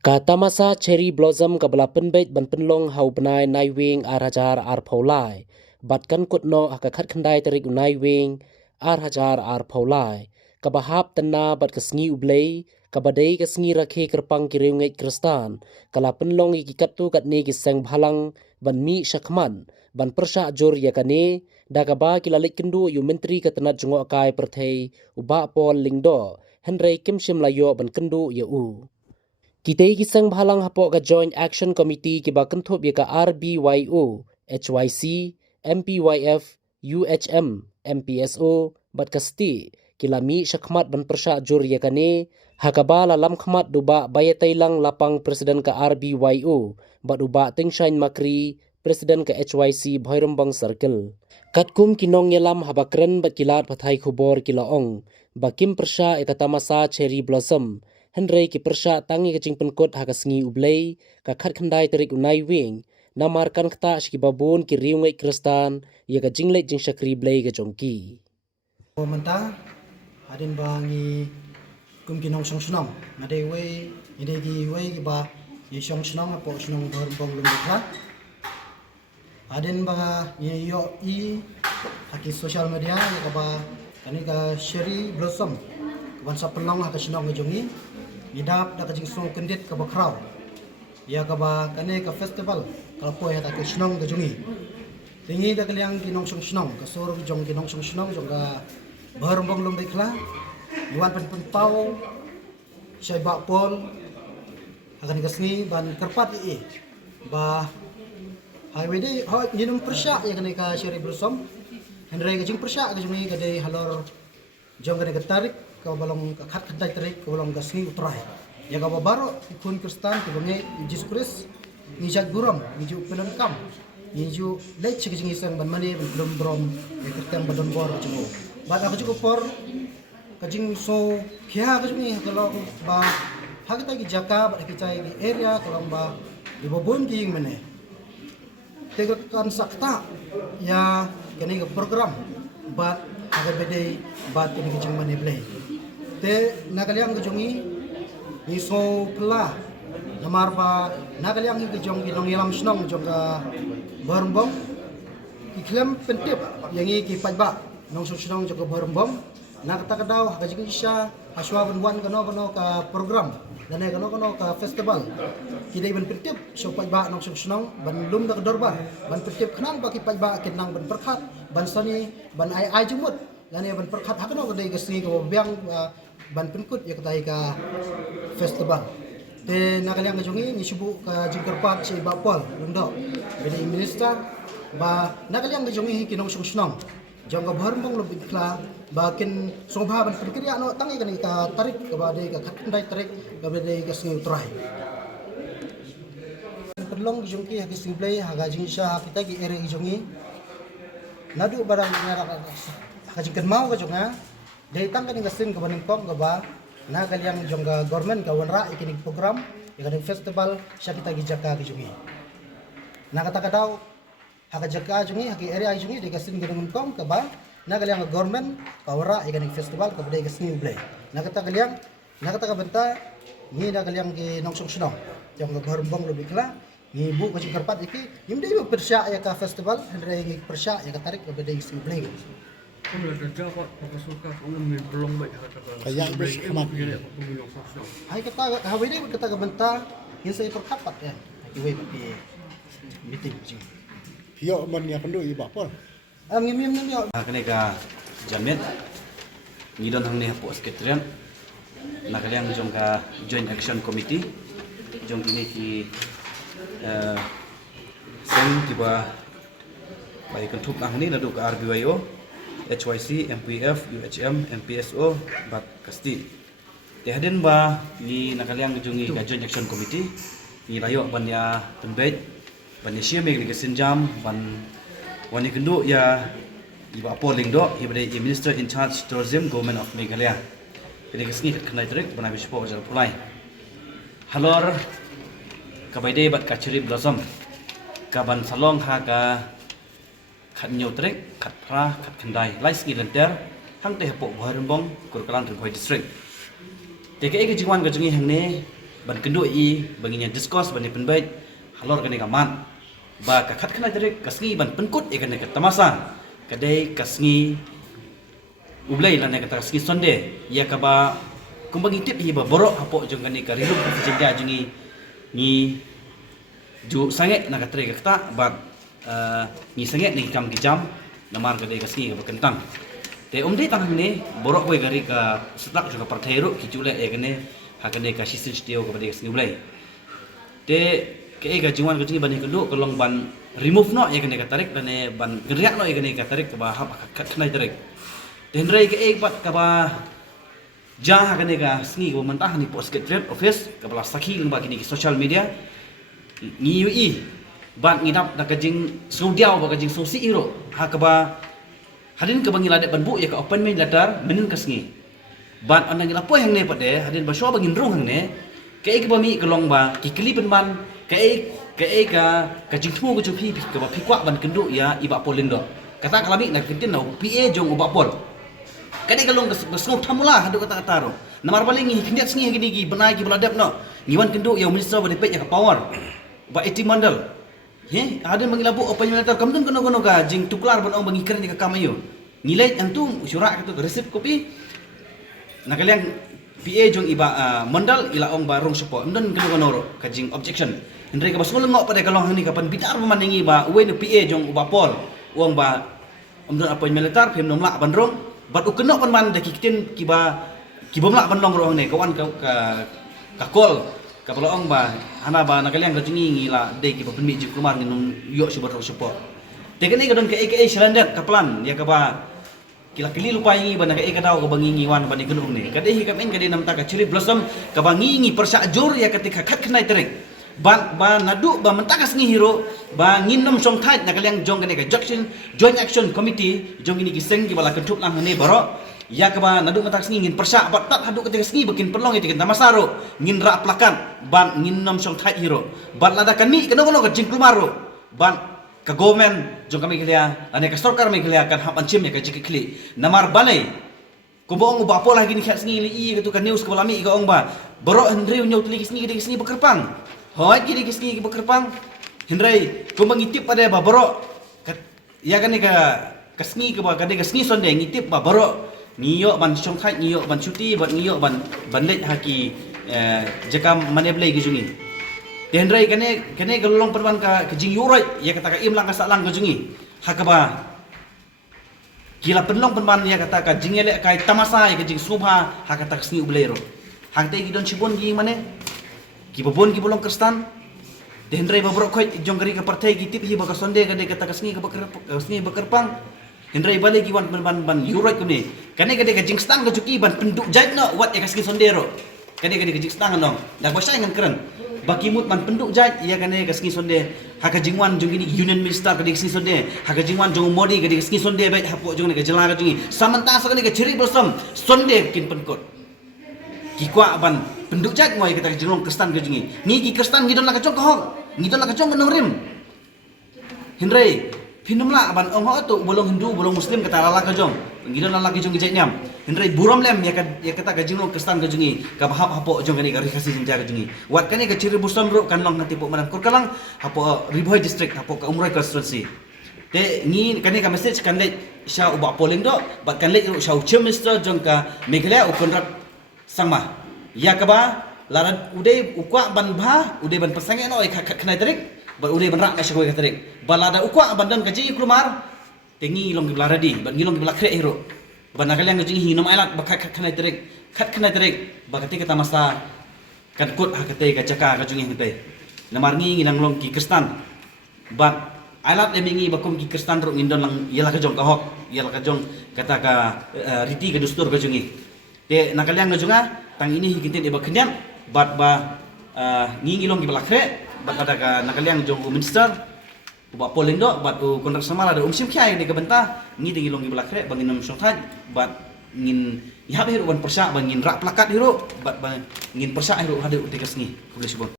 Kata masa cherry blossom kabla penbait ban penlong hau benai nai wing ar hajar ar paulai. Bat kan kutno akakat khandai terik unai wing ar hajar ar paulai. Kabahap tena bat kesngi ublei, kabadai kesngi rakhe kerpang kiriungai kristan. Kala penlong ikikat tu kat ni kiseng bhalang ban mi syakman. Ban persya jor yakane, dakaba kilalik kendu yu menteri ketenat jungok kai perthei uba pol lingdo. Henry Kim Shim layo ban kendu ya u. Kita kisang bhalang hapok ka Joint Action Committee kiba kentup ya ka RBYO, HYC, MPYF, UHM, MPSO, bat kasti kilami syakmat ban persya jur ya kane hakaba lalam khmat duba bayatai lang lapang presiden ka RBYO, bat uba tengshain makri presiden ka HYC Bhoirambang Circle. Katkum kinong yalam habakren bat kilat pathai khubor kilaong, bakim persya ikatamasa cherry blossom. Henry ki persya tangi kecing penkut hakasngi ublei kakhat khandai terik unai wing namarkan kata shki babun ki riungai kristan ya ka jinglek jing syakri blei ka jongki Menta adin bangi kum kinong song sunong nade we ide gi we gi ba ye song sunong apo sunong bor bong lum kha adin ba ye yo I haki social media ya ka ba kani ka cherry blossom ban sa pelong ha ka sunong jongi idap da kajing song kendit ka bakraw ya ka ba kane ka festival kala po ya ta ka sunong ka jungi tingi da kaliang kinong song sunong ka sor jong kinong song sunong jong ka barumbong lumbai kla yuan pen pen pau syai ba pol akan kasni ban kerpat I ba highway de ha yinum persya ya kane ka cherry blossom henry ka jing persya ka jungi ka de halor jong ka tarik ka balong ka khat khat tarik ka balong gasni utrai ya ka baro ikun kristan ka bangai Jesus Christ ni jag guram ni ju pelan kam ni ju lech ka jing isang ban mani belum brom ya kertang badon bor jugo bat aku juga por ka jing so kya ka jing kalau ba ha kita gi jaka ba kita gi area kalau ba di bobon gi mene tega kan sakta ya kani ka program bat agar bede bat kini jing mane play te nakaliang kejongi ni so kla namar ba nakaliang ki kejong ki nong yalam snong jong ka barmbong iklam pentip yang ki pajba nong snong jong ka barmbong nakata kadaw kajing isya haswa ban kano ka program dan kano ka festival kidai ban pentip so pajba nong snong ban lum da dorbar ban pentip khnang ba ki pajba kinang ban perkhat ban sani ban ai jumut dan ban perkhat hakno ka dai gasni ka biang ban penkut ya katai ka festival te nakaliang ka jungi ni subu ka jingkerpat si bapol lundo beli minister ba nakaliang ka jungi kinong sunong jong ka bharmong lebih kla bakin sobha ban perkiriya no tangi kan ka tarik ka bade ka khatndai tarik ka bade ka singi utrai perlong jungki ha simplay ha gajing sha kita ki ere jungi nadu barang ngara ka jingkan mau ka jonga dari tangkan yang kesin ke Baningkong ke ba, na kaliang jongga government ke wanra ikining program, ikining festival siya kita gijaka ke jungi. Na kata daw haka jaka jungi haki area jungi di kesin ke Baningkong ke ba, na kaliang government ke wanra ikining festival ke badai kesin ublay. Na kata ka benta ni na kaliang ke nongsong sunong, jongga barumbong lebih kela, ni bu kacing kerpat iki, imdai bu persya ya ka festival, hendrai ngi persya ya ka tarik ke badai kesin ublay. Kalau kerja kok suka kamu belum baik Kayak bersemangat. Hai kita hawi ni kita kebenta yang saya perkapat ya. Iwe pakai meeting sih. Hiyo man ya pendu iba pol. Ngim yo. Kene ka jamit ngidon hang ni hapo sekretariat nakaliang jong ka Joint Action Committee jong ini ki sen tiba baik kentup hang ni nadu ka RBYO HYC, MPF, UHM, MPSO, bat kasti. Tehadin ba ni nakaliang jungi ka Joint Action Committee ni layo ban ya tembet ban ya siameg ni kesinjam ban wani kendu ya iba polling do ibade Minister in Charge Tourism Government of Meghalaya. Jadi kesni kenai trek ban habis po jalan pulai. Halor kabaide bat ka cherry blossom ka ban salong ha ka khat nhiều trek khat pra khat khandai lai ski lenter hang te hapo bharambong kurkalan ri district te ke jingwan ga jingi hang ne ban kendu I banginya discuss ban penbait halor kene kaman ba ka khat khana direk kasngi ban penkut kene ka tamasa kadai kasngi ublai la ne ka kasngi sonde ya ka ba kumbagi tip hi ba borok hapo jong kene ka rirup jengga jengi ni ju sange na ka tre ka ta ba ni sange ni kam kijam namar kadai kasngi ka kentang te umdai tanang ne borok boy gari ka setak juga parthairu kicule kene hakane ka sisin stio ka badai kasngi ublai te ke ga jiwan ka jingi bani kendu kolong ban remove no kene ka tarik bane ban geriak no kene ka tarik ka ba hap khnai tarik den rai ke bat ka ba jah kene ka sngi ko mentah ni post trade office ka bala sakhi ng ba kini ki social media ngi ui ban ngidap da ka jing sudiaw ba ka jing sosi iro ha ka ba hadin ka bangi ladat ban bu ya ka appointment letter menin ka sngi ban anang ila po hang ne pade hadin ba sho bangin rung hang ne ke ba mi kolong ba ki kli ban ke ka jing thu ko chu phi ka ba phi kwa ban kendu ya iba polin do kata kalami na kitin no pa jong uba pol kade kalong besong thamula hadu kata kata ro namar baling ngi kindiat sngi gini gi banai gi beladap no ngiwan kendu ya minister ba depek ya ka power ba eti mandal he ada mengilabu apa yang letter kamdun kono ka jing tuklar ban ong bangi keren ka kamayo nilai antum syura ka tu resep kopi nakaliang PA jong iba mandal ila ong barong support ndon kono ro ka jing objection Hendrai ka basngol ngok pada kalong ni kapan bitar pemandangi ba uwe ni PA jong uba pol uang ba amdon apa militer pem nomlak bandrong bat ukenok pan man daki kitin kiba kibomlak bandong roang ne kawan ka kol ka palong ba hana ba nakaliang ka jingi ngila de ki penmi ji kumar nginum yo subar support tekani ka don ka aka silandat kaplan ya ka ba kila kili lupa ingi ba naka daw ka bangingi wan ba ni gunung ne kadai hikamin kadai namta ka cherry blossom ka bangingi persa jor ya ketika khat khnai terek ba nadu ba mentakas ngi hero ba nginom song thait nakaliang jong kene ka joint action committee jong ini giseng ki bala kentup lang ne baro ya ka ba nadu mentakas ngi ngin persa ba tat hadu ketika ngi bikin perlong itikin tamasaro ngin ra plakan ba nginom song thait hero ba lada kani keno ka jing klumaro ba ka government jong kami klia ane ka sarkar mi klia kan hap ancim ya ka jikikli namar balai kumbong uba pola gini khat ngi li i ka tu ka news ka balami ka ong ba baro hendri nyau tuli kisni bekerpang hoy kiri kisni bekerpang hendrai kumbang ngitip pada ba baro ya kan ka kasni ka ba ka kasni sonde ngitip ba baro ngiyo ban song thai ngiyo ban cuti ban ngiyo ban let haki jakam maneblai gijungi hendrai kane galong perban ka jing yurai ya kata ka imlang ka salang gijungi hakaba gila penlong penban ya kata ka jingele kai tamasa ya jing subha hakata kasni ublero hakte gidon chibon gi mane kibobon bolong kristan hendrai babrok khoi jonggari ka partai gitip hi baka sonde ka de kata kasni ka kasni bekerpang hendrai bale gi wan ban yurai kune kane ka jing stang ka juki ban penduk jait no wat ya kasni sondero kane ka jing stang no dak basai ngan keren bakimut man penduk jait ya kane kasni sonde haka jingwan jong ini union minister ka kasni sonde haka jingwan jong modi ka kasni sonde bai hapo jong ka jela ka jungi samanta sa kane ka cherry blossom sonde kin penkot kikwa ban penduk jat ngoi kata jenglong kristan ke jungi ni ki kristan ngidon la kacong kahong ngidon la kacong menongrim hindrai pinumla ban ong ho tu bolong hindu bolong muslim kata la kajong ngidon la kajong jat nyam hindrai buram lem ya kata ka jenglong kristan ke jungi ka bahap hapo jong kani ka rikasi jinja ke jungi wat kani ka ciri busam ro kan long nanti po manam kurkalang hapo riboy district hapo ka umroy constituency te ni kani ka message kan le sha uba polling do bat kan le sha chief minister jong ka meghalaya ukonrat sangma ya kaba larat ude ukwa ban bha ude ban pasange no khat khnai tarik ba ude ban rak ka tarik balada ukwa ban dan kaji klumar tengi long gibla radi ban ngilong gibla kre hero ban nakaliang kaji hinom ailat ba khat khnai tarik ba kate kata masa kan kut hakate ka jaka ka jungi hite lamar ngi ngilang long ki kristan ba ailat lemingi bakum ki kristan ro ngindon lang yala ka jong ka hok yala ka jong kata ka riti ka dustur ka jungi te nakaliang ngajunga tang ini hikintin iba kenyam bat ba ngingilong gibalakre bat ada ka nakaliang jong minister uba polindo bat kontrak samala da sim khyai de kabenta ngi ngilong gibalakre banginam songthaj bat ngin ihab hiru ban persa bangin rak plakat hiru bat ngin persa hiru hadu tekasngi publish bon